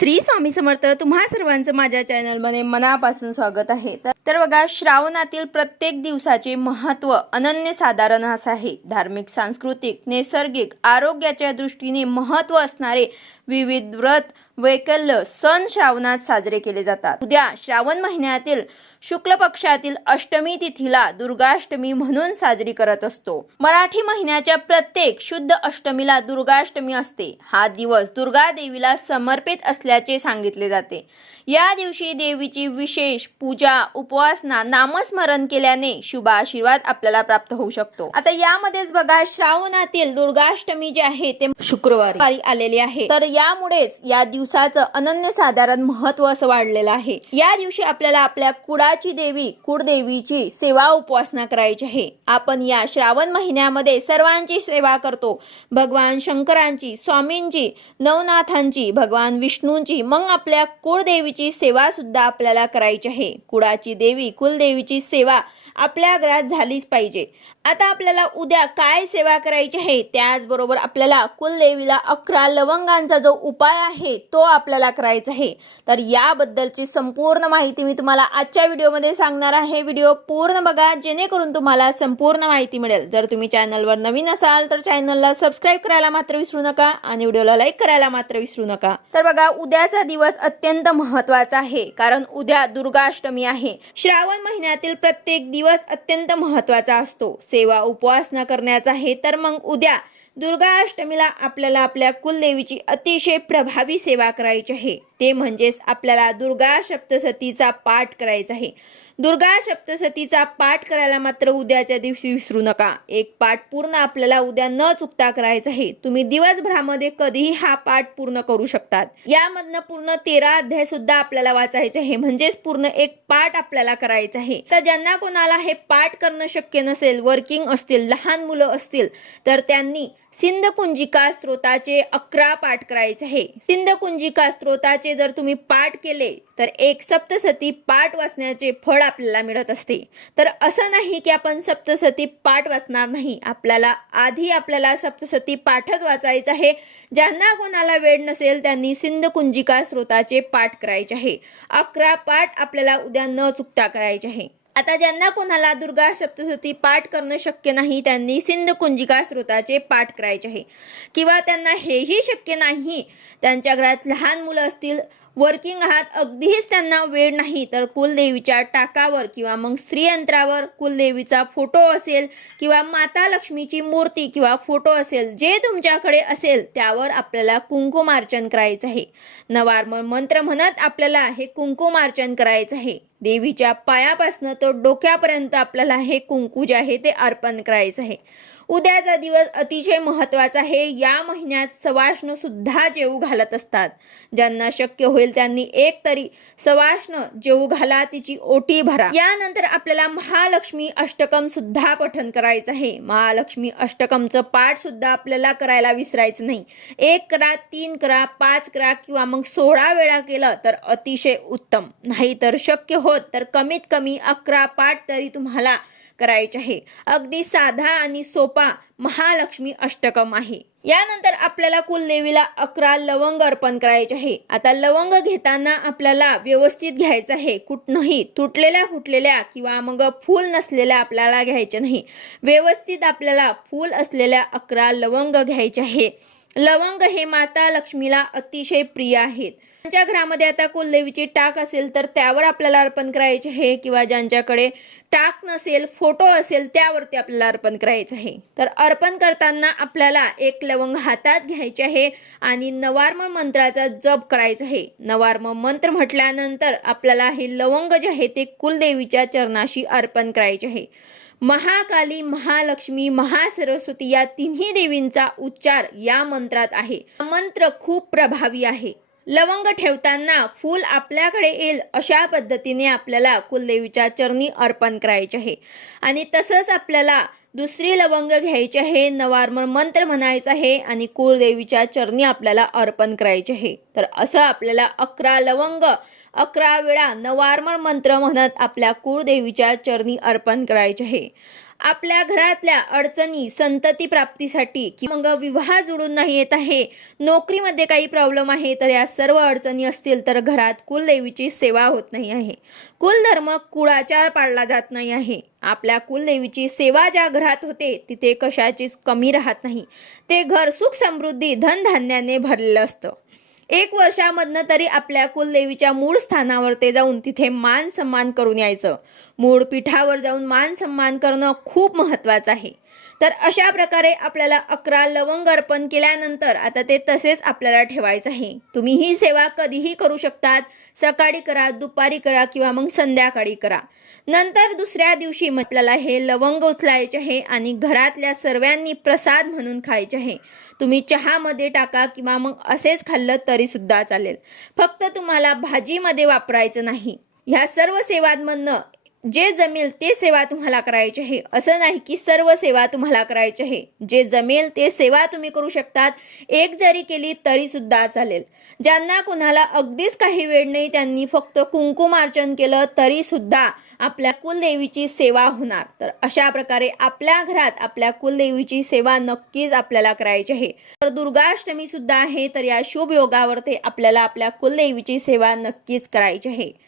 श्री स्वामी समर्थ तुम्हा सर्वांचं माझ्या चॅनलमध्ये मनापासून स्वागत आहे. तर- बघा श्रावणातील प्रत्येक दिवसाचे महत्त्व अनन्यसाधारण असं आहे. धार्मिक सांस्कृतिक नैसर्गिक आरोग्याच्या दृष्टीने महत्त्व असणारे विविध व्रत वैकल्य सण श्रावणात साजरे केले जातात. उद्या श्रावण महिन्यातील शुक्ल पक्षातील अष्टमी तिथीला दुर्गाष्टमी म्हणून साजरी करत असतो. मराठी महिन्याच्या प्रत्येक शुद्ध अष्टमीला दुर्गाष्टमी असते. हा दिवस दुर्गा देवीला समर्पित असल्याचे सांगितले जाते. या दिवशी देवीची विशेष पूजा उपवासना नामस्मरण केल्याने शुभ आशीर्वाद आपल्याला प्राप्त होऊ शकतो. आता यामध्येच बघा श्रावणातील दुर्गाष्टमी जे आहे ते शुक्रवारी आलेले आहे. तर यामुळेच या दिवसाचं अनन्यसाधारण महत्त्व असं वाढलेलं आहे. या दिवशी आपल्याला आपल्या कुळाची देवी कुळदेवीची सेवा उपासना करायची आहे. आपण या श्रावण महिन्यामध्ये सर्वांची सेवा करतो. भगवान शंकरांची स्वामींची नवनाथांची भगवान विष्णूंची मग आपल्या कुळदेवीची सेवा सुद्धा आपल्याला करायची आहे. कुळाची देवी कुलदेवीची सेवा आपल्या घरात झालीच पाहिजे. आता आपल्याला उद्या काय सेवा करायची आहे? त्याचबरोबर आपल्याला कुलदेवीला अकरा लवंगांचा जो उपाय आहे तो आपल्याला करायचा आहे. तर याबद्दलची संपूर्ण माहिती मी तुम्हाला आजच्या व्हिडिओमध्ये सांगणार आहे. व्हिडिओ पूर्ण बघा जेणेकरून तुम्हाला संपूर्ण माहिती मिळेल. जर तुम्ही चॅनलवर नवीन असाल तर चॅनलला सबस्क्राईब करायला मात्र विसरू नका आणि व्हिडिओला लाईक करायला मात्र विसरू नका. तर बघा उद्याचा दिवस अत्यंत महत्त्वाचा आहे कारण उद्या दुर्गाष्टमी आहे. श्रावण महिन्यातील प्रत्येक दिवस अत्यंत महत्त्वाचा असतो. सेवा उपवासना करण्याचा हे तर मग उद्या दुर्गा अष्टमीला आपल्याला आपल्या कुलदेवीची अतिशय प्रभावी सेवा करायची आहे. ते म्हणजेच आपल्याला दुर्गा सप्तसतीचा पाठ करायचा आहे. दुर्गा सप्तसतीचा पाठ करायला मात्र उद्याच्या दिवशी विसरू नका. एक पाठ पूर्ण आपल्याला उद्या न चुकता करायचा आहे. तुम्ही दिवसभरामध्ये कधीही हा पाठ पूर्ण करू शकतात. यामधनं पूर्ण तेरा अध्याय सुद्धा आपल्याला वाचायचे आहे. म्हणजेच पूर्ण एक पाठ आपल्याला करायचा आहे. तर ज्यांना कोणाला हे पाठ करणं शक्य नसेल वर्किंग असतील लहान मुलं असतील तर त्यांनी सिंध कुंजिका स्त्रोताचे अकरा पाठ करायचे आहे. सिंध कुंजिका स्त्रोताचे जर तुम्ही पाठ केले तर एक सप्तसती पाठ वाचण्याचे फळ आपल्याला मिळत असते. तर असं नाही की आपण सप्तसती पाठ वाचणार नाही. आपल्याला आधी आपल्याला सप्तसती पाठच वाचायचा आहे. ज्यांना कोणाला वेळ नसेल त्यांनी सिंध कुंजिका स्त्रोताचे पाठ करायचे आहे. अकरा पाठ आपल्याला उद्या न चुकता करायचे आहे. आता ज्यांना कोणाला दुर्गा सप्तसती पाठ करणं शक्य नाही त्यांनी सिंध कुंजिका स्रोताचे पाठ करायचे आहे. किंवा त्यांना हेही शक्य नाही त्यांच्या घरात लहान मुलं असतील वर्किंग आहात अगदीच त्यांना वेळ नाही. तर कुलदेवीच्या टाकावर किंवा मग स्त्रीयंत्रावर कुलदेवीचा फोटो असेल किंवा माता लक्ष्मीची मूर्ती किंवा फोटो असेल जे तुमच्याकडे असेल त्यावर आपल्याला कुंकुमार्चन करायचं आहे. नवार्मळ मंत्र म्हणत आपल्याला हे कुंकुमार्चन करायचं आहे. देवीच्या पायापासनं तो डोक्यापर्यंत आपल्याला हे कुंकू जे आहे ते अर्पण करायचं आहे. उद्याचा दिवस अतिशय महत्त्वाचा आहे. या महिन्यात सवाष्ण सुद्धा जेवू घालत असतात. ज्यांना शक्य होईल त्यांनी एक तरी सवाष्ण जेवू घाला तिची ओटी भरा. यानंतर आपल्याला महालक्ष्मी अष्टकम सुद्धा पठन करायचं आहे. महालक्ष्मी अष्टकमचं पाठ सुद्धा आपल्याला करायला विसरायचं नाही. एक करा तीन करा पाच करा किंवा मग सोळा वेळा केलं तर अतिशय उत्तम. नाही तर शक्य होत तर कमीत कमी अकरा पाठ तरी तुम्हाला करायचे आहे. अगदी साधा आणि सोपा महालक्ष्मी अष्टकम आहे. यानंतर आपल्याला कुलदेवीला अकरा लवंग अर्पण करायचे आहे. आता लवंग घेताना आपल्याला व्यवस्थित घ्यायचं आहे. कुठनंही तुटलेल्या फुटलेल्या किंवा मग फूल नसलेल्या आपल्याला घ्यायचे नाही. व्यवस्थित आपल्याला फूल असलेल्या अकरा लवंग घ्यायचे आहे. लवंग हे माता लक्ष्मीला अतिशय प्रिय आहेत. ज्यांच्या घरामध्ये आता कुलदेवीची टाक असेल तर त्यावर आपल्याला अर्पण करायचे आहे किंवा ज्यांच्याकडे टाक नसेल फोटो असेल त्यावरती आपल्याला अर्पण करायचं आहे. तर अर्पण करताना आपल्याला एक लवंग हातात घ्यायचे आहे आणि नवार्म मंत्राचा जप करायचा आहे. नवार्म मंत्र म्हटल्यानंतर आपल्याला हे लवंग जे आहे ते कुलदेवीच्या चरणाशी अर्पण करायचे आहे. महाकाली महालक्ष्मी महासरस्वती या तिन्ही देवींचा उच्चार या मंत्रात आहे. मंत्र खूप प्रभावी आहे. लवंग ठेवताना फूल आपल्याकडे येईल अशा पद्धतीने आपल्याला कुलदेवीच्या चरणी अर्पण करायचे आहे. आणि तसंच आपल्याला दुसरी लवंग घ्यायची आहे नवार्मळ मंत्र म्हणायचा आहे आणि कुळदेवीच्या चरणी आपल्याला अर्पण करायचे आहे. तर असं आपल्याला अकरा लवंग अकरा वेळा नवार्मळ मंत्र म्हणत आपल्या कुळदेवीच्या चरणी अर्पण करायचे आहे. आपल्या घरातल्या अडचणी संतती प्राप्तीसाठी किंवा मग विवाह जुळून नाही येत आहे नोकरीमध्ये काही प्रॉब्लेम आहे तर या सर्व अडचणी असतील तर घरात कुलदेवीची सेवा होत नाही आहे. कुलधर्म कुळाचार पाळला जात नाही आहे. आपल्या कुलदेवीची सेवा ज्या घरात होते तिथे कशाचीच कमी राहत नाही. ते घर सुख समृद्धी धनधान्याने भरलेलं असतं. एक वर्षामधनं तरी आपल्या कुलदेवीच्या मूळ स्थानावर ते जाऊन तिथे मान सन्मान करून यायचं. मूळ पीठावर जाऊन मान सन्मान करणं खूप महत्त्वाचं आहे. तर अशा प्रकारे आपल्याला अकरा लवंग अर्पण केल्यानंतर आता ते तसेच आपल्याला ठेवायचं आहे. तुम्ही ही सेवा कधीही करू शकतात. सकाळी करा दुपारी करा किंवा मग संध्याकाळी करा. नंतर दुसऱ्या दिवशी आपल्याला हे लवंग उचलायचे आहे आणि घरातल्या सर्वांनी प्रसाद म्हणून खायचे आहे. तुम्ही चहामध्ये टाका किंवा मग असेच खाल्लं तरी सुद्धा चालेल. फक्त तुम्हाला भाजीमध्ये वापरायचं नाही. ह्या सर्व सेवांमधनं जे जमेल ते सेवा तुम्हाला करायची आहे. असं नाही की सर्व सेवा तुम्हाला करायची आहे. जे जमेल ते सेवा तुम्ही करू शकतात. एक जरी केली तरी सुद्धा चालेल. ज्यांना कुणाला अगदीच काही वेळ नाही त्यांनी फक्त कुंकुमार्चन केलं तरी सुद्धा आपल्या कुलदेवीची सेवा होणार. तर अशा प्रकारे आपल्या घरात आपल्या कुलदेवीची सेवा नक्कीच आपल्याला करायची आहे. तर दुर्गाष्टमी सुद्धा आहे तर या शुभ योगावर ते आपल्याला आपल्या कुलदेवीची सेवा नक्कीच करायची आहे.